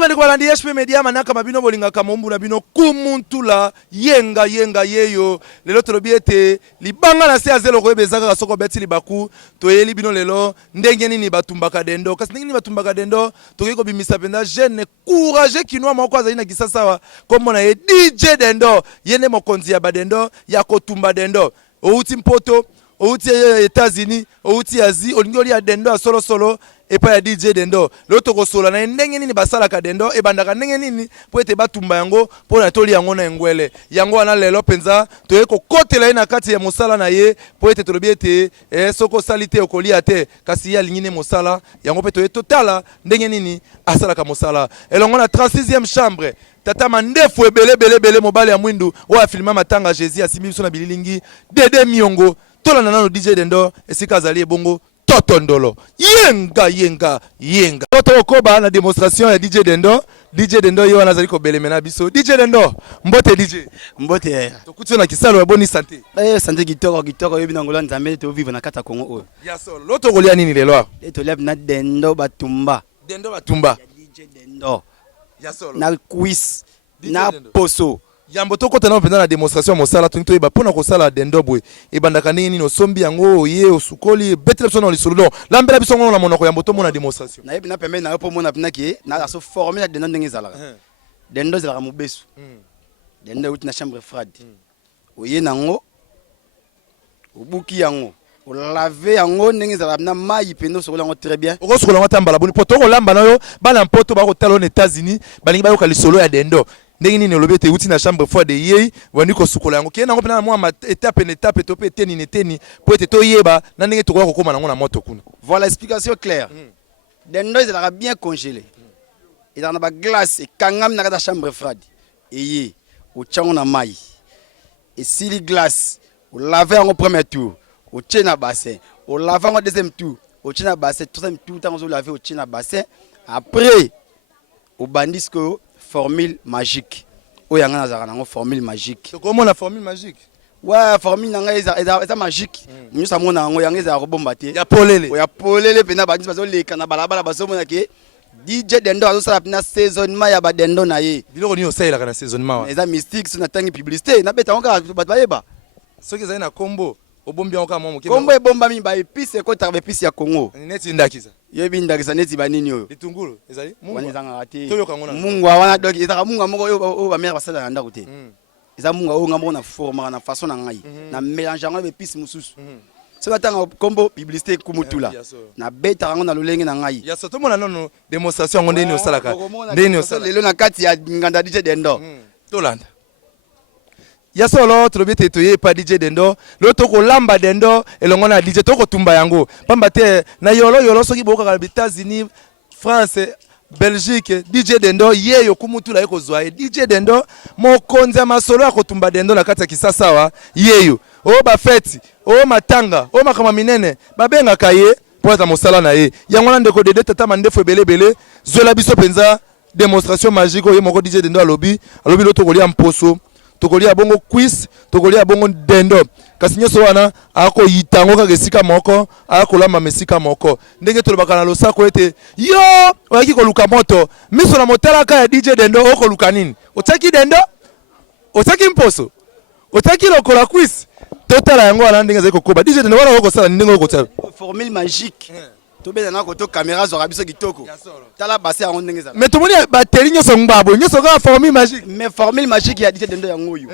bali kwa landi HP Media manaka mabino bolinga kamombu na bino kumuntula yenga yeyo lelo tolobiete libanga na se azelo ko bezaka kasoko beti libaku toyeli bino lelo ndenge nini batumbaka dendo kasi ndenge nini batumbaka dendo tokiko bimisa penda jeune courage kinwa moko azali na kisasawa comme na DJ Dendo yene mokonzi ya badendo ya kotumba dendo outi mpoto outi États-Unis outi Asie olingoli ya dendo solo et pas ya DJ Dendo l'autre kosola na ndenge nini basala ka dendo e bandaka ndenge nini po ete batumba yango po na toli yango na ngwele yango na lelo penza toye ko kotela na kati ya mosala na ye po ete tolobi ete soko salite okolia te kasi ya lingine mosala yango pe toye totala ndenge nini asala ka mosala elongo na 36e chambre tata mandefu ebele mobali ya mwindu o afilma matanga Jésus asimi biso na bililingi Dede Miongo tola na nano DJ Dendo esika azali ebongo Totondolo yenga toto koba na démonstration ya DJ Dendo yo anazali ko belemena biso DJ Dendo mbote DJ mbote to kuti na kisalo ya boni santé santé kitoko yebi na ngolo nzambe to vivre na kata Congo o ya solo loto kolia nini lelo to lep na Dendo batumba DJ Dendo ya solo na quiz na poso yambo to kota na penda na démonstration mosala to yeba pona ko sala Dendo boy e bandaka nini no sombi yango ye osukoli betle na lisolo no lambela biso ngona monoko yambo to mona démonstration na yebi na pembe na po mona pina ki na so former Dendo ndenge zala Dendo zala mubesu Dendo uti na chambre froide oye nango obuki yango o laver yango ndenge zala na mai pendo so lango très bien oko sokola ngota mbala boni poto ko lamba nayo bana mpoto ba ko talo aux États-Unis balingi ba yo ka lisolo ya Dendo ndenge nini olobi ete uti na chambre froide ye wani ko sukola yango kena ngo pena mwa étape to pe teni po ete to yeba na ndenge to ko koma nango na moto kuna. Voilà l'explication claire. Dendo il a bien congelé. Il a na glace et kangam na chambre froide. Et ye o chango na mai. Et si li glace o laver en premier tour, o tient bassin, o laver en deuxième tour, o tient bassin, troisième tour tant o laver o tient bassin. Après au bandisco formule magique. Oyanga nazara nango formule magique. Comment la formule magique? Ouais, formule nanga eza magique. Musa mona ngo yanga eza robomba te. Ya polele. Ya polele pena ba bazo leka na balabala bazo mona ke DJ Dendo azo sala pena saisonnement ya ba Dendo na ye. Biloko ni osala kana saisonnement. Eza mystique so na tangi publicité na beta ngo ka bat bayeba. Soki eza na combo obombi ngo ka momo ke. Combo ebomba mi ba épice ko ta épice ya Congo. Neti ndakisa. Yebi ndakisa neti ba nini oyo. Litungulu ezali? Wani zanga ati. Toyoka ngona. Mungu wana donc eza mungu moko o ba mère basala na ndako te. Eza mungu o ngambo na forme na façon na ngai. Na mélange ngo épice mususu. So batanga combo publicité kumutula. Na beta ngo na lolenge na ngai. Ya soto mona nono démonstration ngo ndeni osalaka. Ndeni osala. Lelo na kati ya nganda DJ Dendo. Tolanda. Ya solo trobi te toye pa DJ Dendo lo to ko lamba Dendo elongo na DJ to ko tumba yango pamba te na yolo soki boka ka États-Unis France Belgique DJ Dendo yeyo kumutula yeko zwa DJ Dendo mokonza masolo ya kotumba Dendo na kati ya kisasawa yeyo o ba feti o matanga o makama minene babenga kaye po ta mosala na ye yango na ndeko Dede tata mandefu belebele zola biso penza démonstration magique o ye moko DJ Dendo alobi lo to kolia mposo tokolia bongo quiz tokolia bongo Dendo kasi nyoso wana ako yitango ka gesika moko ako lamba mesika moko ndenge tolobaka na losako ete yo oyaki koluka moto miso na motala ka ya DJ Dendo oko luka nini otaki Dendo otaki mposo otaki lokola quiz totala yango wana ndenge zeko koba DJ Dendo wana oko sala ndenge oko tsala formule magique to beza na koto caméra zo rabiso kitoko tala basé en ndenge za mais to moni bateri nyoso ngabo nyoso ka formule magique mais formule magique ya DJ Dendo yango yo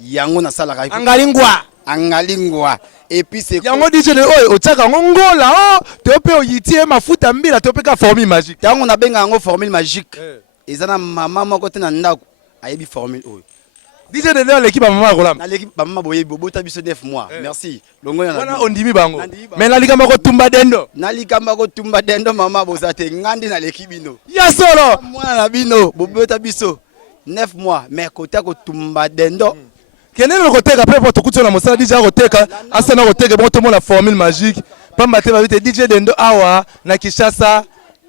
yango na sala ka angalingwa et puis c'est yango DJ Dendo oyo otaka ngola o to pe oyitie mafuta mbila to pe ka formule magique yango na benga yango formule magique ezana mama moko te na ndako ayebi formule oyo DJ Dendo l'équipe à maman kolama. Na l'équipe ba maman boye bobota biso 9 mois. Merci. Longo yana. Wana ondimi bango. Mais na likamba ko tumba Dendo. Na likamba ko tumba Dendo mama bozate ngandi na l'équipe bino. Ya solo. Mwana na bino bobota biso 9 mois mais kota ko tumba Dendo. Kenene ko teka pepo to kutso na mosala DJ ko teka asana ko teka bon to la formule magique. Pamba te ba vite DJ Dendo awa na Kishasa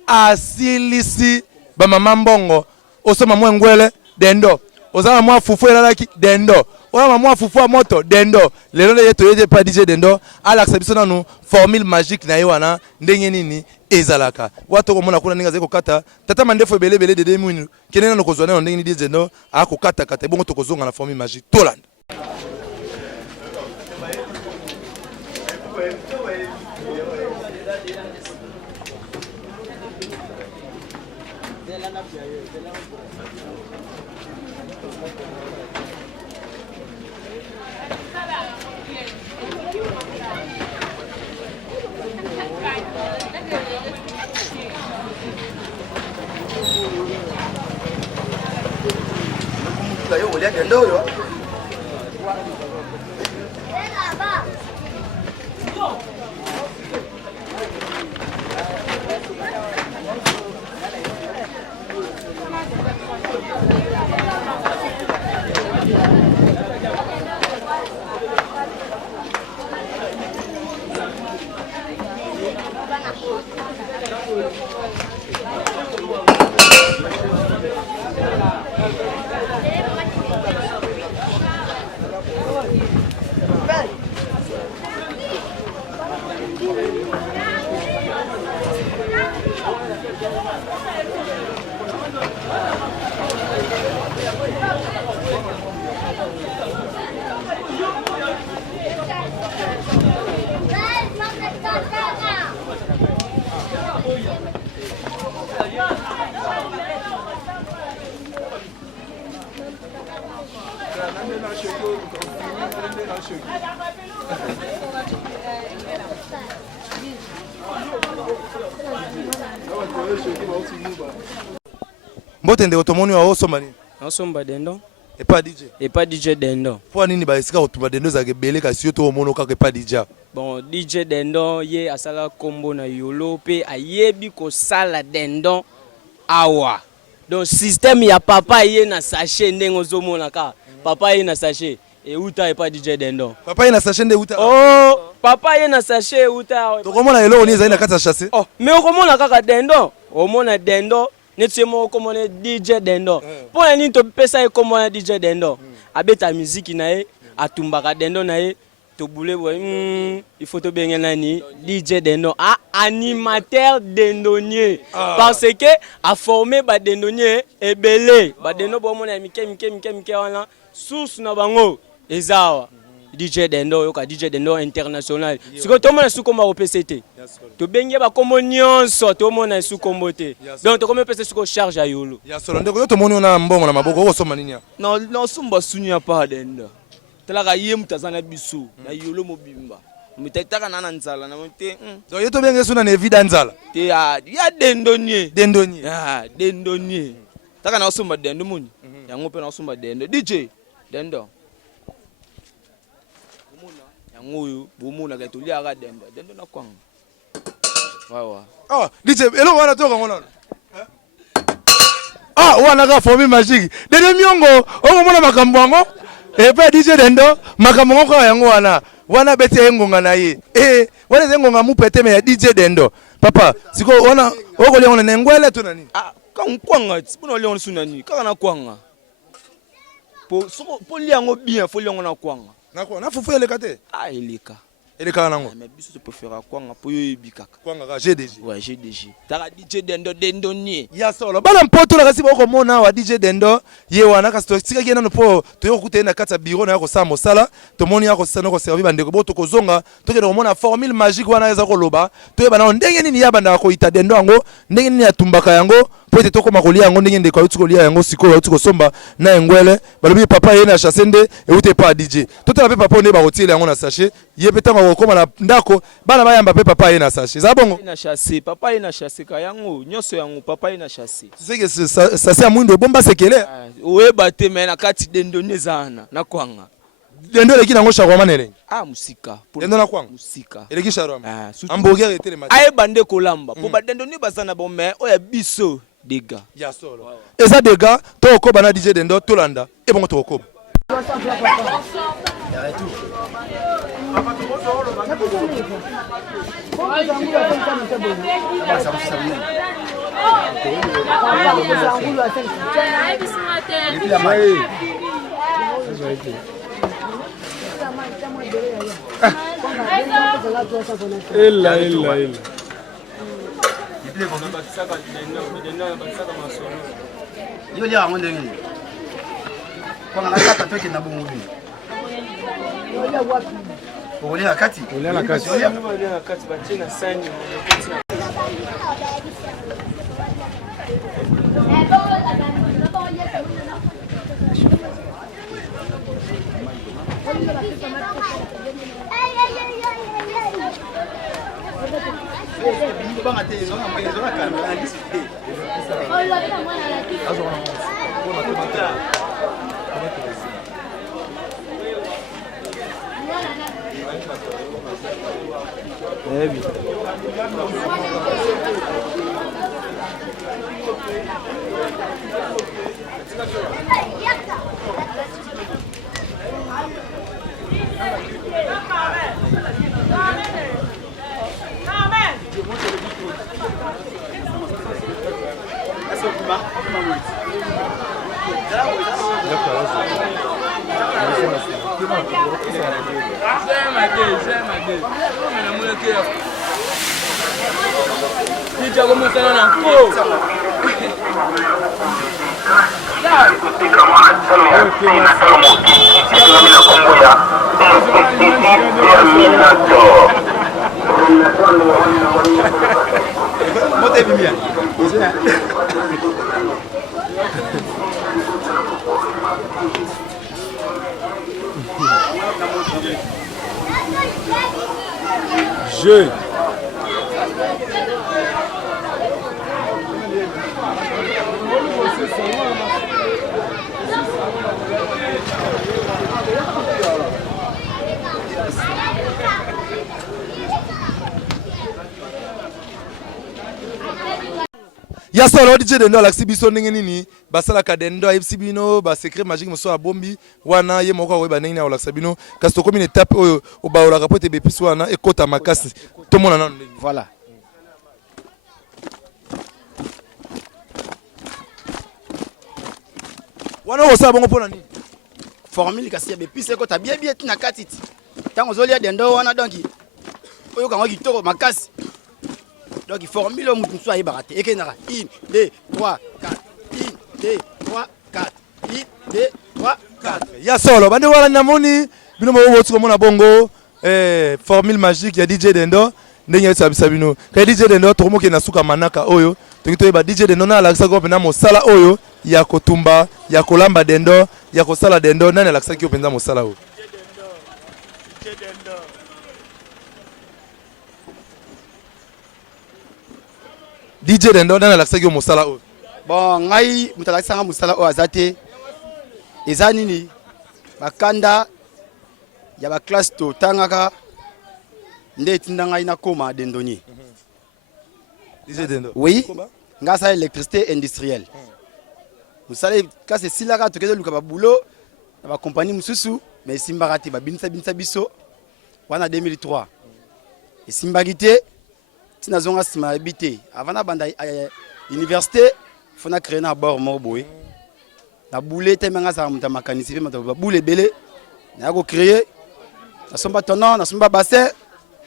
asilisi ba mama mbongo osoma mwengwele Dendo. Ozala mwa fufu elalaki Dendo. Oya mwa fufu moto Dendo. Lelo yeto yete pa DJ Dendo. Ala biso nanu formule magique na yewana ndenge nini ezalaka wato komona kuna ninga zeko kata tata mandefo belebele de 2 minutes kenena no kozwana no ndenge ni DJ Dendo akokata kata bongo to kozonga na famille magique Tolanda. Yo, olha Dendo yo. Mbotende otomoni wa osomba nini? Osomba Dendo. Et pas DJ. Et pas DJ Dendo. Po nini ba esika otumba Dendo za kebele kasi yo to omono ka pas DJ. Bon, DJ Dendo ye asala kombo na yolo pe ayebi ko sala Dendo awa. Donc système ya papa ye na sachet ndenge ozomona ka. Papa ye na sachet et uta et pas DJ Dendo. Papa ye na sachet nde uta. Oh, papa ye na sachet uta. To komona elo oni za ina kata chasser. Oh, mais okomona kaka Dendo. Omona Dendo. Netemo komona DJ Dendo. Pour la nini to pesa komona DJ Dendo. Abeta musique na ye, atumbaka Dendo na ye, to boule il faut to benga nani DJ Dendo a animateur dendonier parce que a formé ba dendonier ebele. Ba Dendo bo mona mike wana source na bango ezawa. DJ Dendo yoka DJ Dendo international. Siko to mona su komba OPCT. To benga ba komo nyonso to mona su kombote. Donc to komo pesa suko charge ya yolo. Ya solo ndeko to moni ona mbongo na maboko ko soma nini ya. No sumba sunya pa Dendo. Telaka ye mutazana bisu na yolo mobimba. Mutetaka nana nzala na mute. Donc yeto benga suna na vida nzala. Te ya dendonier. Dendonier. Ah, dendonier. Taka na sumba Dendo muni. Ya ngope na sumba Dendo. DJ Dendo. Nguyu bomuna ka tolia ka Dendo na kwanga. Wawa. Ah, DJ elo wana toka ngona. Ah, wana ka famille magique. Dende miongo, okomona makambo yango. Et pas DJ Dendo, makambo yango yango wana. Wana bete ngonga na ye. Wana zengonga mu pete me ya DJ Dendo. Papa, siko wana okolia ona nengwele to nani? Ah, ka kwanga, bona le ona sunani, kaka na kwanga. Po liango bien, fo liango na kwanga. Na fufu ele kate. Ah, eleka. Eleka nango. Mais biso to préfère kwanga po yo ebikaka. Kwanga ka GDG. Ouais, GDG. Taka DJ Dendo Dendonier. Ya solo. Bala mpoto la kasi boko mona wa DJ Dendo. Ye wana kasi to sika kena no po to yo kute na kata bureau na yako sa mosala. To moni yako sa no ko servir bandeko bo to ko zonga. To ke no mona formule magique wana eza ko loba. To yeba na ndenge nini ya banda ko ita Dendo yango. Ndenge nini ya tumbaka yango. Po ete to ko makolia yango ndenge ndeko yuti ko lia yango siko yuti ko somba na engwele. Balobi papa ye na chasende e ute pa DJ. To te la pe papa ne ba rotile yango na sachet. Ye petanga ko koma na ndako. Bana bayamba pe papa ye na sachet. Za bongo. Na chassé, papa ina chassé ka yango, nyonso yango papa ina chassé. Tu sais que ça c'est à mwindo bomba sekele. Owe bate me na kati Dendonier zana na kwanga. Dendo leki nango sharoma nele. Ah musika. Dendo na kwanga. Musika. Eleki sharoma. Ah, hamburger était le matin. Aye bande kolamba. Po ba Dendonier bazana bon mais oya biso dega. Ya solo. Et ça des gars, to okoba na DJ Dendo Tolanda et bon to okoba. Yo lia ngo ndenge. Kwa ngala kata toke na bongo bi. Ole na kati. Ole na kati batie na sani. Jeu. Ya solo DJ Dendo alaksi biso ndenge nini basala ka Dendo ayebisi bino ba secret magique moso ya bombi wana ye moko oyeba ndenge na alaksa bino kasi to komi une étape oyo obaolaka po te bepisi wana ekota makasi to mona nano ndenge voilà. Wana osala bongo pona nini Formule kasi ya bepisi ekota bien bien tina katiti tango zolia Dendo wana donc oyo kango kitoko makasi. Donc il formule au mutu soit ibarate et kenara 1 2 3 4 1 2 3 4 1 2 3 4 ya solo bande wala namoni bino mo wotu komona bongo formule magique ya DJ Dendo ndenge ya sabisa bino ka DJ Dendo to moke na suka manaka oyo to kito ba DJ Dendo na alaksa ko pena mosala oyo ya kotumba ya kolamba Dendo ya kosala Dendo nani alaksa ki openza mosala oyo DJ Dendo nani alaksa ki mosala oyo bon ngai mutalakisa nga mosala oyo azate eza nini bakanda ya ba classe to tangaka nde tinda ngai na koma Dendoni DJ Dendo oui nga sa électricité industrielle musala classe silaka to kezo luka ba boulot na ba compagnie mususu mais simbaka te ba binisa biso wana 2003 et simbaki te tina zonga sima habité avant na banda université fona créer na bord morboy na boulé te menga sa muta mécanicien pe mata boulé belé na ko créer na somba tonon na somba bassin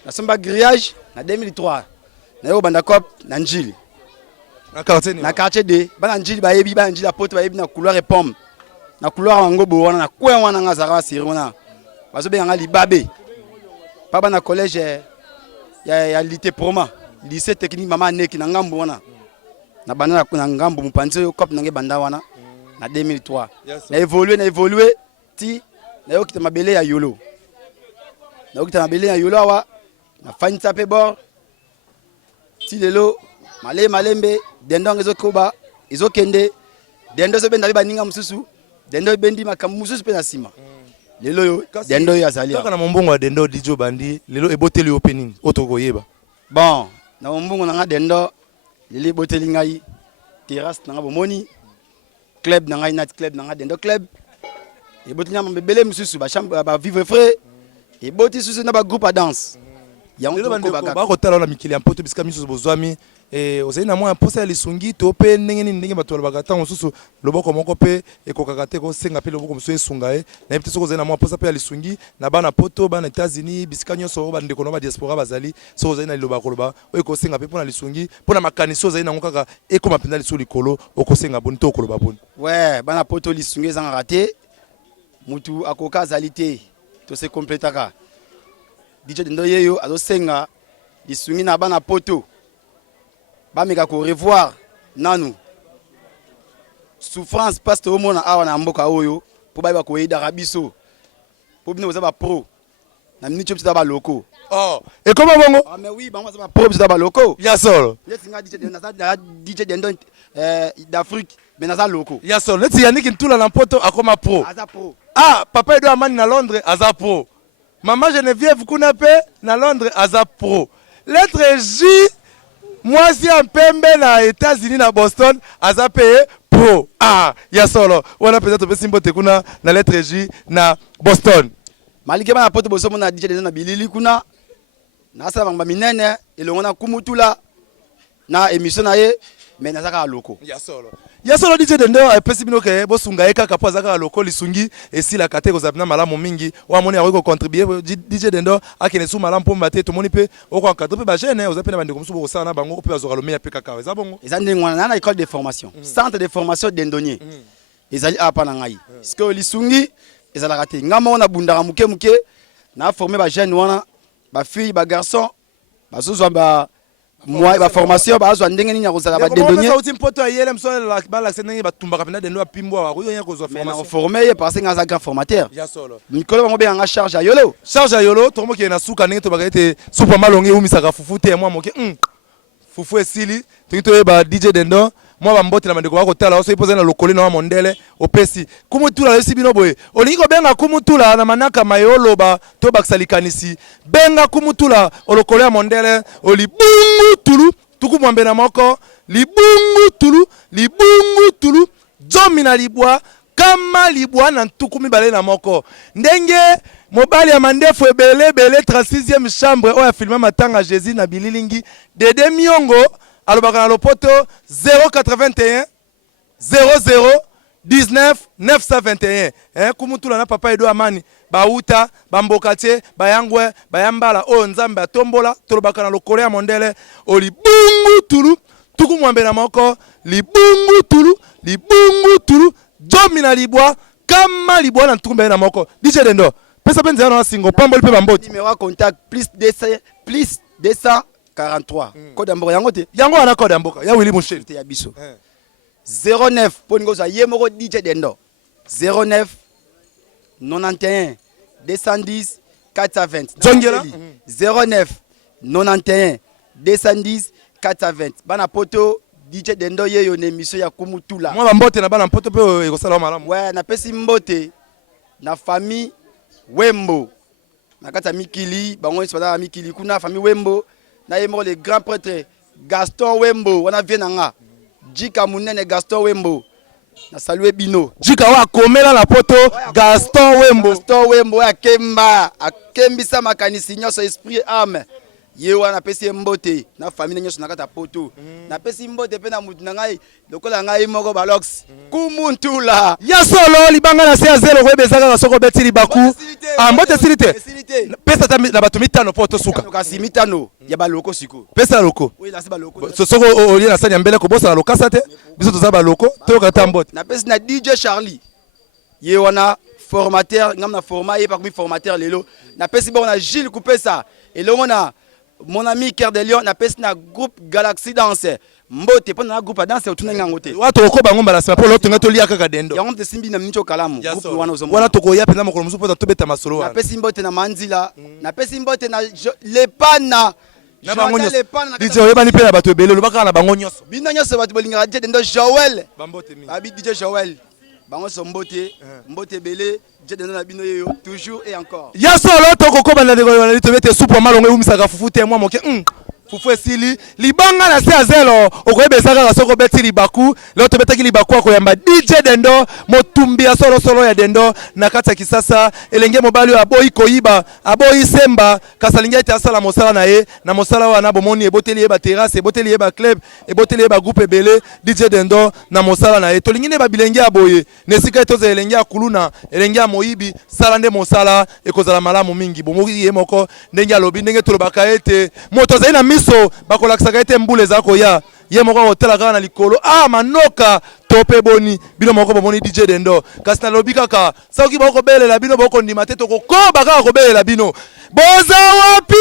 na somba grillage na 2003 na yo banda cop na njili na quartier D bana njili ba yebi ba njili apote ba yebi na couloir et pomme na couloir wango bo wana na coin wana nga zara sirona bazo be nga libabe pa bana collège ya lité proma lycée technique mama neki na ngambo wana na bana na ngambo mupanzi cop nange banda wana na 2003 na évoluer ti na yo kita mabele ya yolo na yo kita mabele ya yolo awa na fanita pe bord ti lelo malembe Dendo ngezokoba ezokende Dendo zo benda baninga mususu Dendo bendi makambo mususu pe na sima lelo yo Dendo yo azali kaka na mombongo ya Dendo DJ bandi lelo eboteli opening otokoyeba bon na mombongo na nga Dendo leli boteli ngai terrasse na nga bomoni club na ngai night club na nga Dendo club eboteli na mbebele mususu ba chambre ba vivre frais eboti susu na ba groupe à danse yango lelo bandeko tokobaka bakotala na mikili ya mpoto bisika miso bozwami ozali na mwa mposa ya lisungi to mpe ndenge nini ndenge bato balobaka ntango mosusu loboko moko mpe ekokaka te kosenga mpe loboko mosusu esunga ye nayebi te soki ozali na mwa mposa mpe ya lisungi na bana poto bana États-Unis bisika nyonso oyo bandeko na badiaspora bazali soki ozali na liloba koloba oyo ekosenga mpe mpona lisungi mpona makanisi ozali nango kaka ekoma mpenza lisusu likolo okosenga boni to okoloba boni ouais bana poto lisungi ezangaka te mutu akoka azali te tose kompletaka DJ Dendo yeyo azosenga lisungi na bana poto bameka ko revoir nanu souffrance parce que omona awa na mboka oyo po ba ko yeda biso po bino ba pro na minute chopita ba loko oh et comment bongo ah mais oui bango ba pro chopita ba loko ya solo letinga DJ Dendo d'Afrique mais naza loko ya solo leti Yannick Ntula na mpoto akoma pro aza pro ah papa Edo Amani na Londres aza pro maman Geneviève kuna pe na Londres aza pro lettre J mwasi ya mpembe na États-Unis na Boston aza pe pro ah ya solo wana peut-être pe simbote kuna na lettre J na Boston malike bana poto boso mona DJ Dendo na bilili kuna na sala bamba minene elongo na kumutula na émission na ye mais nazaka loko ya solo DJ Dendo epesi bino ke bosunga ye kaka po azaka loko lisungi esilaka te kozala malamu mingi wamoni akoki kocontribue DJ Dendo akende su malamu mpo mbate tomoni mpe okoencadre mpe bagene oza mpe na bandeko mosusu bokosala na bango mpe bazoka lomeya mpe kaka eza bongo eza ndenge wana na école de formation centre de formation dendonier ezali apa na ngai sikoyo lisungi ezalaka te nga moko nabundaka moke moke na forme bagene wana bafille bagarçon bazozwa ba formation bazwa ndenge nini ya kozala ba dendonier uti mpoto ayele msola balakse ndenge batumbaka pena Dendo apimbwa wa kuyo kozwa formation na former ye parce que nga za grand formateur ya solo mikolo bango be nga charge ayolo charge ayolo tomoki na suka ndenge to bakete supa malongi umisaka fufu te mwa moke fufu esili to ba DJ Dendo mwa bambote na bandeko bakotala oso ipoza na lokoli na wa mondele opesi kumutula lesi bino boye olingi kobenga kumutula na manaka mayoloba to bakisalikanisi benga kumutula olokoli ya mondele olibungu tulu tukumwambe na moko libungu tulu jomi na libwa kama libwa na ntukumi bale na moko ndenge mobali ya mandefu ebele 36e chambre oyo afilma matanga Jésus na bililingi Dede Miongo alobaka na lopoto 081 00 19 921 kumutula na papa Edo Amani bauta bamboka te bayangwe bayambala oyo nzambe atombola tolobaka na lokolo ya mondele olibungu tulu tukumwambe na moko libungu tulu jomi na libwa kama libwa na ntukumbe na moko DJ Dendo pesa penza na singo pamboli pe bamboti numéro contact plus 243 code ya mboka yango te yango wana code ya mboka ya Willy Mushel te ya biso 09 poningo za yemoko DJ Dendo 09 91 210 420 Jongela 09 91 210 420 bana poto DJ Dendo yeyo na émission ya kumutula mwa bambote na bana mpoto pe ekosala malamu ouais na pesi mbote na famille Wembo na kata mikili bango ispada mikili kuna famille Wembo na yemo le grand prêtre Gaston Wembo wana vient nga Jika munene Gaston Wembo na salue bino Jika wa komela na poto Gaston Wembo akembisa makanisi nyoso esprit âme ye wana pesi mbote na famille nyoso na kata poto na pesi mbote pe na mutu na ngai lokola ngai moko balox kumuntula ya solo libanga na se ya zero kwebezaka ka soko beti libaku mbote silite pesa ta na bato mitano poto suka kasi mitano ya baloko siko pesa loko oui la baloko soko oli na sanya mbele ko bosa na lokasa te biso to za baloko to ka ta mbote na pesi na DJ Charlie ye wana formateur ngam na format ye parmi formateur lelo na pesi bon na Gilles Kupesa elongo na mon ami Cœur de Lion na pesi na groupe Galaxy Dance mbote po na groupe danse otuna ngango te watu ko bango mbala sima po lo tunga to lia kaka Dendo yango te simbi na mincho kalamu groupe wana ozomo wana to ko ya pena mokolo musu po to beta masolo wana na pesi mbote na Manzila na pesi mbote na Lepana na bango nyoso DJ oyeba ni pe na bato ebele lobaka na bango nyoso bino nyoso bato bolinga DJ Dendo Joel bambote mi abi DJ Joel bango so mbote ebele DJ Dendo na bino yeyo toujours et encore ya solo to ko bana de ko na to bete supo malongo umisaka fufu te mwa moke fufu esili libanga na se ya zelo okoyebeza kaka soki obeti libaku lelo tobetaki libaku akoyamba DJ Dendo motumbi ya solo ya Dendo na kati ya kisasa elenge mobali oyo aboyi koyiba aboyi semba kasi alingi ete asala mosala na ye na mosala wana bomoni eboteli ye baterrasse eboteli ye baclub eboteli ye bagroupe ebele DJ Dendo na mosala na ye tolingi nde babilenge ya boye na esika ete tozala elenge ya kuluna elenge ya moyibi sala nde mosala ekozala malamu mingi bomoki ye moko ndenge alobi ndenge tolobaka ete moto azali na miso bakolakisaka ete mbula eza koya ye moko akotala kaka na likolo manoka tope boni bino moko bomoni DJ Dendo kasi nalobi kaka soki bakobelela bino bokondima te tokokoba kaka kobelela bino boza wapi